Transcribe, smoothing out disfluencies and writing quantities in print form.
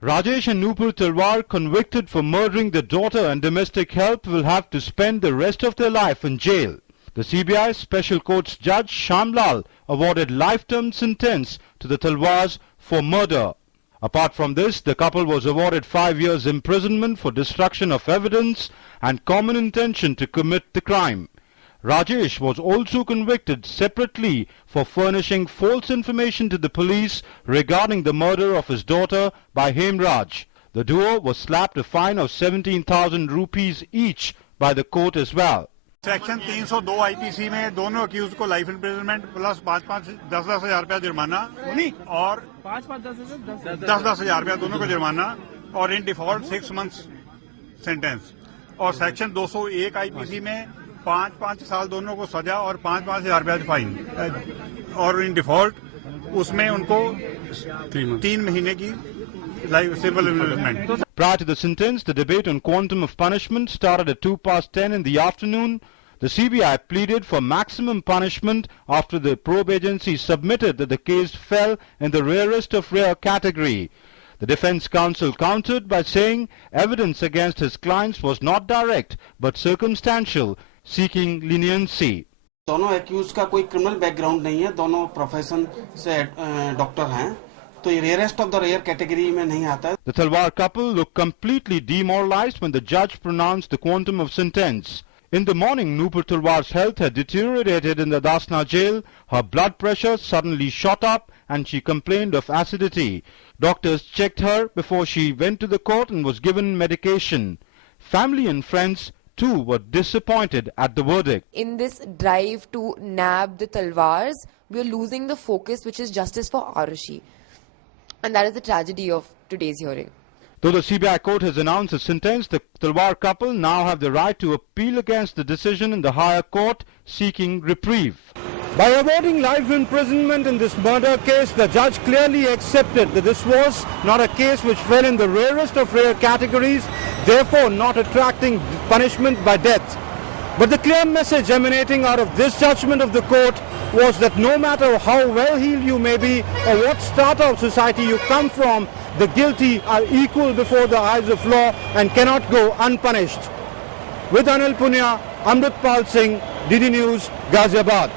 Rajesh and Nupur Talwar, convicted for murdering their daughter and domestic help, will have to spend the rest of their life in jail. The CBI Special Court's Judge Shamlal awarded lifetime sentence to the Talwars for murder. Apart from this, the couple was awarded 5 years imprisonment for destruction of evidence and common intention to commit the crime. Rajesh was also convicted separately for furnishing false information to the police regarding the murder of his daughter by Hemraj. The duo was slapped a fine of 17,000 rupees each by the court as well. Section 302 IPC में दोनों accused को life imprisonment plus 5-10 हजार रुपया जुर्माना और 10 हजार रुपया दोनों को जुर्माना और इन डिफॉल्ट 6 months सेंटेंस और सेक्शन 201 आईपीसी में 5 साल दोनों को सजा और 5 हजार रुपया फाइन और इन डिफॉल्ट उसमें उनको 3 महीने की life civil imprisonment. Prior to the sentence, the debate on quantum of punishment started at 10:02 in the afternoon. The CBI pleaded for maximum punishment after the probe agency submitted that the case fell in the rarest of rare category. The defense counsel countered by saying evidence against his clients was not direct but circumstantial, seeking leniency. दोनों accused का कोई criminal background नहीं है, दोनों profession से doctor हैं, तो ये rarest of the rare category में नहीं आता है. The Talwar couple looked completely demoralized when the judge pronounced the quantum of sentence. In the morning, Nupur Talwar's health had deteriorated in the Dasna jail. Her blood pressure suddenly shot up and she complained of acidity. Doctors checked her before she went to the court and was given medication. Family and friends too were disappointed at the verdict. In this drive to nab the Talwars, we are losing the focus, which is justice for Arushi. And that is the tragedy of today's hearing. Though the CBI court has announced a sentence, the Talwar couple now have the right to appeal against the decision in the higher court, seeking reprieve. By awarding life imprisonment in this murder case, the judge clearly accepted that this was not a case which fell in the rarest of rare categories, therefore not attracting punishment by death. But the clear message emanating out of this judgment of the court was that no matter how well-heeled you may be or what strata of society you come from, the guilty are equal before the eyes of law and cannot go unpunished. With Anil Punya, Amritpal Singh, DD News, Ghaziabad.